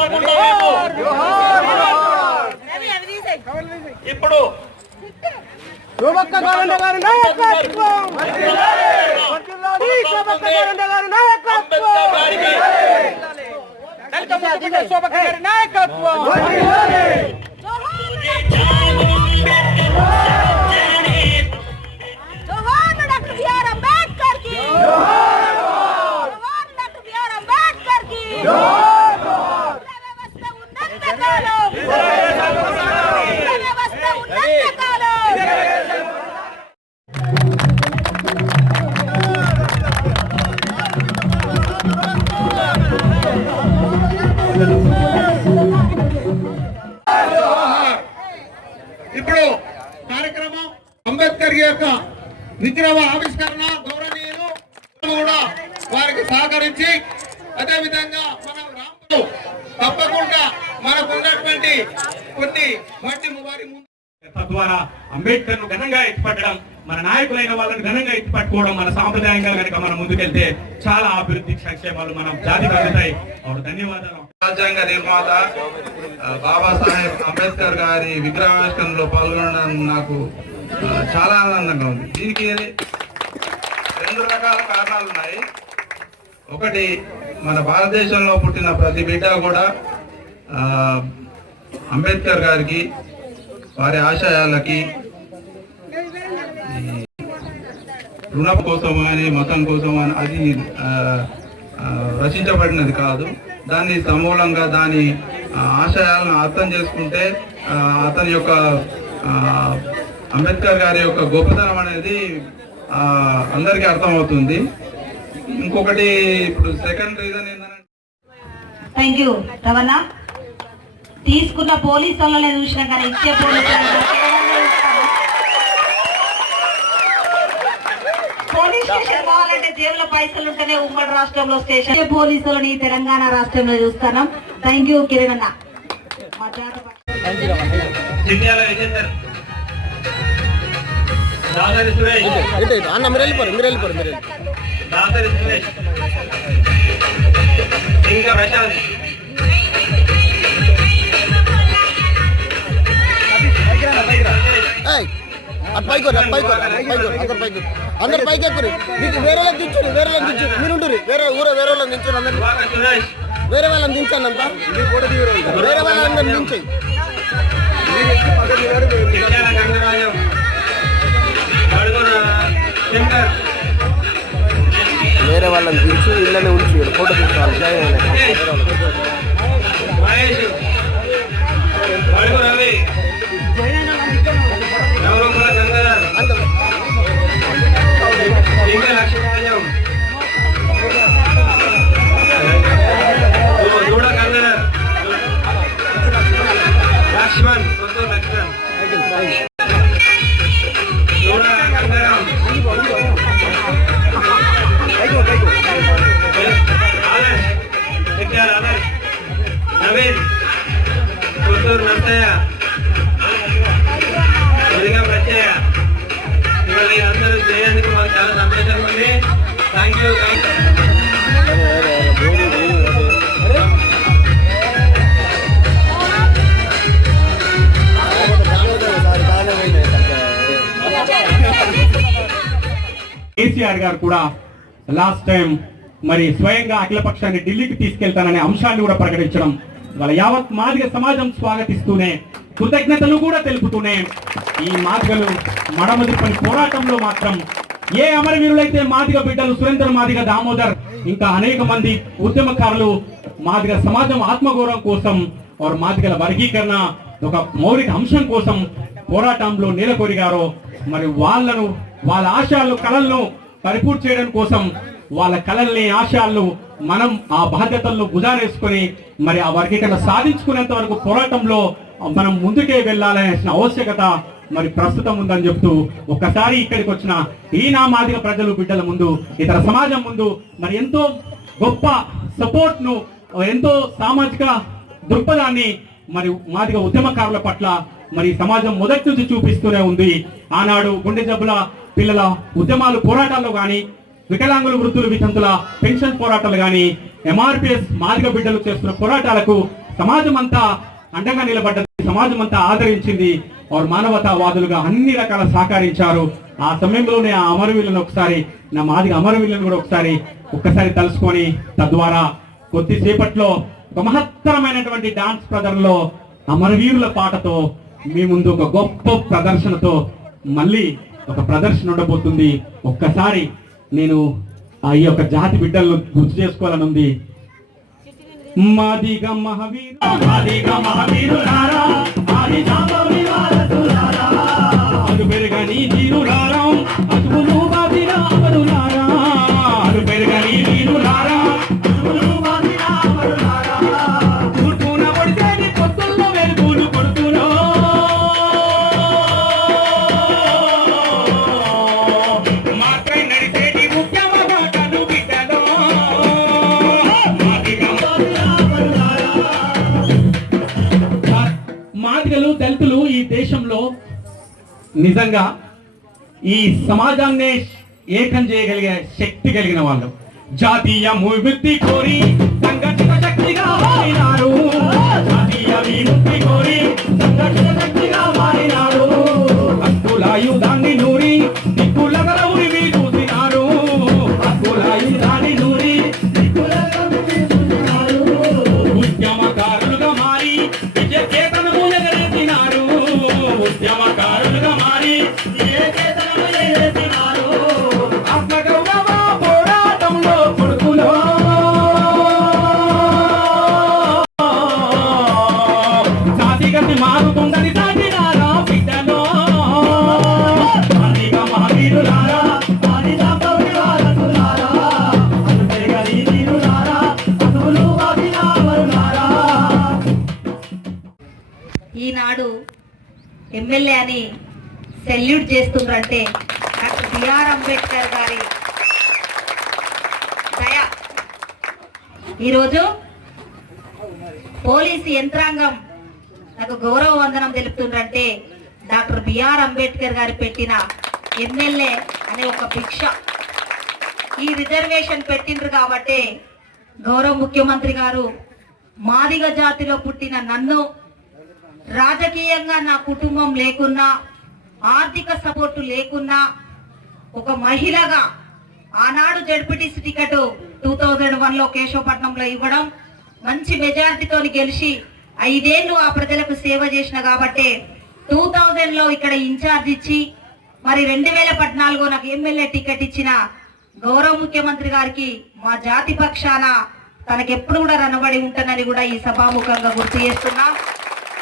తప్పకుండా ఇప్పుడు ఇప్పుడు కార్యక్రమం అంబేద్కర్ యొక్క విగ్రహ ఆవిష్కరణ గౌరవనీయులు కూడా వారికి సహకరించి అదేవిధంగా మన రాములు తప్పకుండా మనకు ఉన్నటువంటి కొన్ని మట్టి వారి తద్వారా అంబేద్కర్ ను ఘనంగా ఎత్తిపట్టడం, మన నాయకులైన వాళ్ళని ఘనంగా ఎత్తిపట్టుకోవడం మన సాంప్రదాయంగా కనుక మనం ముందుకెళ్తే చాలా అభివృద్ధి సంక్షేమాలు మనం జాతికి అందుతాయి. ధన్యవాదాలు. రాజ్యాంగ నిర్మాత బాబాసాహెబ్ అంబేద్కర్ గారి విగ్రహావిష్కరణలో పాల్గొనడం నాకు చాలా ఆనందంగా ఉంది. దీనికి 2 రకాల కారణాలు ఉన్నాయి. ఒకటి, మన భారతదేశంలో పుట్టిన ప్రతి బిడ్డ కూడా అంబేద్కర్ గారికి వారి ఆశయాలకి రుణం కోసం అని మతం కోసం అని అది రచించబడినది కాదు. దాన్ని సమూలంగా దాని ఆశయాలను అర్థం చేసుకుంటే అతని యొక్క అంబేద్కర్ గారి యొక్క గొప్పతనం అనేది అందరికీ అర్థమవుతుంది. ఇంకొకటి ఇప్పుడు సెకండ్ రీజన్ ఏంటంటే థ్యాంక్ యూ రవణ. తీసుకున్న పోలీసు వాళ్ళని చూసినా కానీ ఇచ్చే పోలీస్ స్టేషన్ పోవాలంటే జేబులో పైసలు ఉంటేనే ఉమ్మడి రాష్ట్రంలో స్టేషన్ పోలీసులని తెలంగాణ రాష్ట్రంలో చూస్తున్నాం. థ్యాంక్ యూ కిరణ్ అన్న. అందరు పైకి ఎక్కురు. మీకు వేరే వాళ్ళకి దించు, వేరే వాళ్ళకి దించు. మీరు ఉంటుంది వేరే ఊరే వేరే వాళ్ళని దించు. అందరు వేరే వాళ్ళని దించండి. అంతా వేరే వాళ్ళందరినీ దించాయి. వేరే వాళ్ళని దించు, ఇళ్ళని ఉంచి ఫోటో తీసుకోవాలి. అందరూ చేయందుకు మాకు చాలా సంతోషంగా ఉంది. Thank you. కేసీఆర్ గారు కూడా లాస్ట్ టైం మరి స్వయంగా అఖిలపక్షాన్ని ఢిల్లీకి తీసుకెళ్తాననే అంశాన్ని కూడా ప్రకటించడం వాళ్ళ యావత్ మాదిగ సమాజం స్వాగతిస్తూనే కృతజ్ఞతలు కూడా తెలుపుతూనే ఈ మాదిగలు మడమదిప్పని పోరాటంలో మాత్రం ఏ అమరవీరులైతే మాదిగ బిడ్డలు సురేంద్ర మాదిగ, దామోదర్ ఇంకా అనేక మంది ఉద్యమకారులు మాదిగ సమాజం ఆత్మగౌరవం కోసం వారు మాదిగల వర్గీకరణ ఒక మౌలిక అంశం కోసం పోరాటంలో నెలకొరిగారో మరి వాళ్ళను వాళ్ళ ఆశయాలు కళలను పరిపూర్తి చేయడం కోసం వాళ్ళ కళల్ని ఆశయాలను మనం ఆ బాధ్యతలను భుజానేసుకొని మరి ఆ వర్గీకరణ సాధించుకునేంత వరకు పోరాటంలో మనం ముందుకే వెళ్ళాలనే ఆవశ్యకత మరి ప్రస్తుతం ఉందని చెప్తూ ఒక్కసారి ఇక్కడికి వచ్చిన ఈ నా మాదిగ ప్రజలు బిడ్డల ముందు ఇతర సమాజం ముందు మరి ఎంతో గొప్ప సపోర్ట్ ను ఎంతో సామాజిక దృక్పథాన్ని మరి మాదిగ ఉద్యమకారుల పట్ల మరి సమాజం మొదటి నుంచి చూపిస్తూనే ఉంది. ఆనాడు గుండె జబ్బుల పిల్లల ఉద్యమాలు పోరాటాల్లో కానీ, వికలాంగుల వృద్ధులు వితంతుల పెన్షన్ పోరాటాలు కానీ, MRPS మాదిగ బిడ్డలు చేస్తున్న పోరాటాలకు సమాజం అంతా అండగా నిలబడ్డది, సమాజం అంతా ఆదరించింది. వారు మానవతావాదులుగా అన్ని రకాల సహకరించారు. ఆ సమయంలోనే ఆ అమరవీరులను ఒకసారి, నా మాదిగ అమరవీరులను కూడా ఒక్కసారి తలుసుకొని, తద్వారా కొద్దిసేపట్లో ఒక మహత్తరమైనటువంటి డాన్స్ ప్రదర్శనలో అమరవీరుల పాటతో మీ ముందు ఒక గొప్ప ప్రదర్శనతో మళ్ళీ ఒక ప్రదర్శన ఉండబోతుంది. ఒక్కసారి నేను ఈ యొక్క జాతి బిడ్డలను గుర్తు చేసుకోవాలని ఉంది. మాదిగ మహావీరులారా, ఆది జాంబవి వారసులారా, అటు పెరగని వీరులారా, అటులు బాదిన అమరులారా, అటు పెరగని వీరులారా, అటులు బాదిన అమరులారా, కూర్చున్న పొడిసేని పొత్తుల్లో వెలుగులు కొడుతున్నా, మాత్రై నడిసేటి ముఖ్యమైన కను బిడ్డలో, మాదిగలు దళితులు ఈ దేశంలో నిజంగా ఈ సమాజాన్ని ఏకం చేయగలిగే శక్తి కలిగిన వాళ్ళు. జాతీయ విముక్తి కోరి సంఘటిత శక్తిగా మారినారు, జాతీయ విముక్తి కోరి సంఘటిత శక్తిగా మారినారు, హక్కులాయుధాన్ని నూరి దిక్కులగల ఉరిమి చూసినారు, హక్కులాయుధాన్ని నూరి ఉద్యమకారులుగా మారి విజయకేతనము ఎగరేసినారు, ఉద్యమకారులుగా మారి విజయకేతనము ఎగరేసినారు, ఆత్మగౌరవ పోరాటంలో కొడుకులో జాతిగతి మారుతుందని సాగినారా బిడ్డలో, మాదిగ మహావీరులారా, ఆది జాంబవి వారసులారా, అటు పెరగని వీరులారా, అటులు బాదిన అమరులారా. ఈనాడు ఎమ్మెల్యే అని సెల్యూట్ చేస్తుండ్రంటే డాక్టర్ బిఆర్ అంబేద్కర్ గారి దయ. ఈరోజు పోలీసు యంత్రాంగం నాకు గౌరవ వందనం తెలుపుతుండ్రంటే డాక్టర్ బిఆర్ అంబేద్కర్ గారు పెట్టిన ఎమ్మెల్యే అనే ఒక భిక్ష. ఈ రిజర్వేషన్ పెట్టిండ్రు కాబట్టి గౌరవ ముఖ్యమంత్రి గారు మాదిగ జాతిలో పుట్టిన నన్ను, రాజకీయంగా నా కుటుంబం లేకున్నా, ఆర్థిక సపోర్టు లేకున్నా, ఒక మహిళగా ఆనాడు జడ్పీటీసీ టికెట్ 2001లో కేశవపట్నంలో ఇవ్వడం, మంచి మెజారిటీతో గెలిచి 5 ఏళ్ళు ఆ ప్రజలకు సేవ చేసిన కాబట్టి 2000లో ఇక్కడ ఇన్ఛార్జ్ ఇచ్చి, మరి 2014లో నాకు ఎమ్మెల్యే టికెట్ ఇచ్చిన గౌరవ ముఖ్యమంత్రి గారికి మా జాతి పక్షాన తనకెప్పుడు కూడా రణబడి ఉంటానని కూడా ఈ సభాముఖంగా గుర్తు చేస్తున్నా.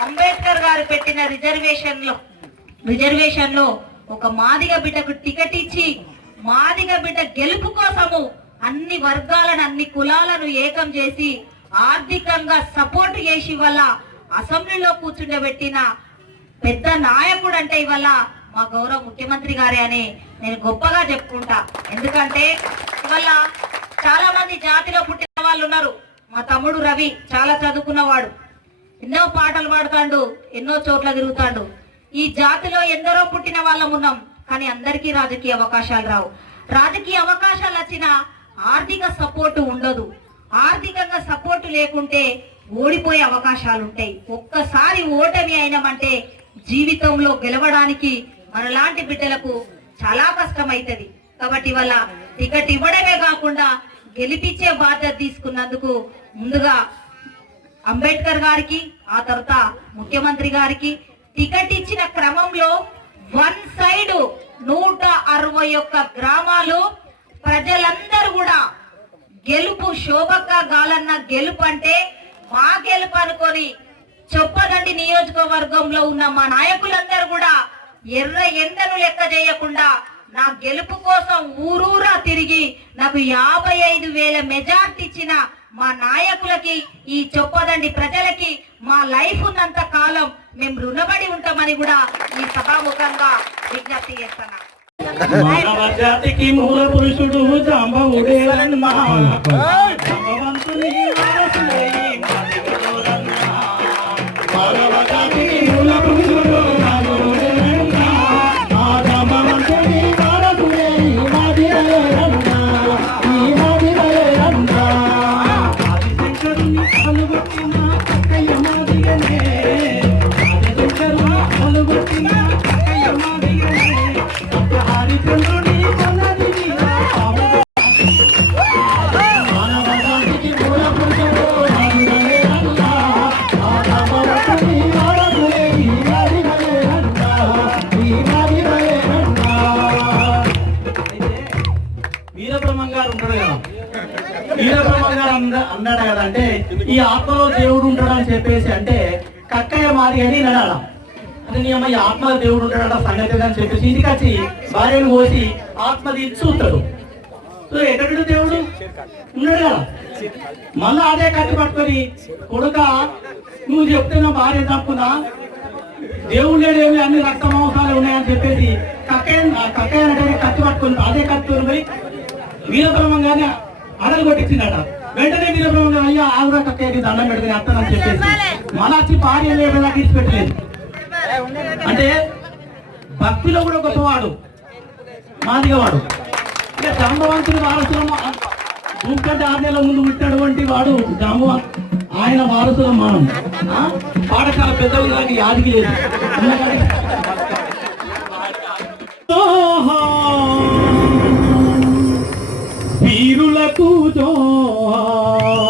అంబేద్కర్ గారు పెట్టిన రిజర్వేషన్ లో ఒక మాదిగ బిడ్డకు టికెట్ ఇచ్చి, మాదిగ బిడ్డ గెలుపు కోసము అన్ని వర్గాలను, అన్ని కులాలను ఏకం చేసి ఆర్థికంగా సపోర్ట్ చేసి ఇవాళ అసెంబ్లీలో కూర్చుండబెట్టిన పెద్ద నాయకుడు అంటే ఇవాళ మా గౌరవ ముఖ్యమంత్రి గారే అని నేను గొప్పగా చెప్పుకుంటా. ఎందుకంటే ఇవాళ చాలా మంది జాతిలో పుట్టిన వాళ్ళు ఉన్నారు. మా తమ్ముడు రవి చాలా చదువుకున్నవాడు, ఎన్నో పాటలు పాడుతాడు, ఎన్నో చోట్ల తిరుగుతాడు. ఈ జాతిలో ఎందరో పుట్టిన వాళ్ళం ఉన్నాం, కానీ అందరికీ రాజకీయ అవకాశాలు రావు. రాజకీయ అవకాశాలు వచ్చినా ఆర్థిక సపోర్టు ఉండదు. ఆర్థికంగా సపోర్టు లేకుంటే ఓడిపోయే అవకాశాలు ఉంటాయి. ఒక్కసారి ఓటమి అయినామంటే జీవితంలో గెలవడానికి మనలాంటి బిడ్డలకు చాలా కష్టం అవుతుంది. కాబట్టి వాళ్ళ టికెట్ ఇవ్వడమే కాకుండా గెలిపించే బాధ్యత తీసుకున్నందుకు ముందుగా అంబేద్కర్ గారికి, ఆ తర్వాత ముఖ్యమంత్రి గారికి టికెట్ ఇచ్చిన క్రమంలో వన్ సైడ్ 161 గ్రామాలు ప్రజలందరూ కూడా గెలుపు శోభక్క గాలన్న గెలుపు అంటే మా గెలుపు అనుకొని చొప్పదండి నియోజకవర్గంలో ఉన్న మా నాయకులందరూ కూడా ఎర్ర ఎండను లెక్క చేయకుండా నా గెలుపు కోసం ఊరూరా తిరిగి నాకు 55,000 మెజార్టీ ఇచ్చిన మా నాయకులకి, ఈ చొప్పదండి ప్రజలకి మా లైఫ్ ఉన్నంత కాలం మేము రుణపడి ఉంటామని కూడా ఈ సభాముఖంగా విజ్ఞప్తి చేస్తున్నా. మానవ జాతికి మూల పురుషుడు జాంబవుడేరన్నా, జాంబవంతుని వారసులై మాదిగలోరన్నా. మానవ జాతికి మూల పురుషుడు జాంబవుడేరన్నా, ఆ జాంబవంతుని వారసులై మాదిగలోరన్నా, ఈ మాదిగలోరన్నా. ఆదిశంకరుని అలుగొట్టిన కక్కయ్య వీరబ్రహ్మం గారు ఉంటాడు కదా, వీరబ్రహ్మం గారు అన్నాడు కదా, అంటే ఈ ఆత్మలో దేవుడు ఉంటాడు అని చెప్పేసి అంటే కక్కయ్య మారి అని నడాల అంటే నీ అమ్మ ఈ ఆత్మలో దేవుడు ఉంటాడట సంగతి అని చెప్పేసి ఇంటికి వచ్చి భార్యను పోసి ఆత్మది చూస్తాడు. సో ఎక్కడ దేవుడు ఉన్నాడు కదా, మళ్ళా అదే కత్తి పట్టుకొని కొడుక నువ్వు చెప్తే నా భార్య తప్పునా, దేవుడు లేడేమి అన్ని రక్త మాంసాలు ఉన్నాయని చెప్పేసి కక్కయ్య అంటే కత్తి పట్టుకొని అదే కత్తి పోయి వీరబ్రహ్మంగానే అడలు కొట్టించిందట. వెంటనే వీరబ్రహ్మంగా అయ్యా ఆవిడ కక్కయ్యకి దండం పెట్టుకుని అత్తనని చెప్పేసి మన వచ్చి భార్య లేకుండా తీసిపెట్టలేదు. అంటే భక్తిలో కూడా గొప్పవాడు మాదిగవాడు. అంటే జాంబవంతుడి వారసులం భూకంటే 6 నెలల ముందు పుట్టినటువంటి వాడు ఆయన వారసులం మనం. పాఠశాల పెద్దలు దానికి యాదికి లేదు. వీరులకు జోహార్.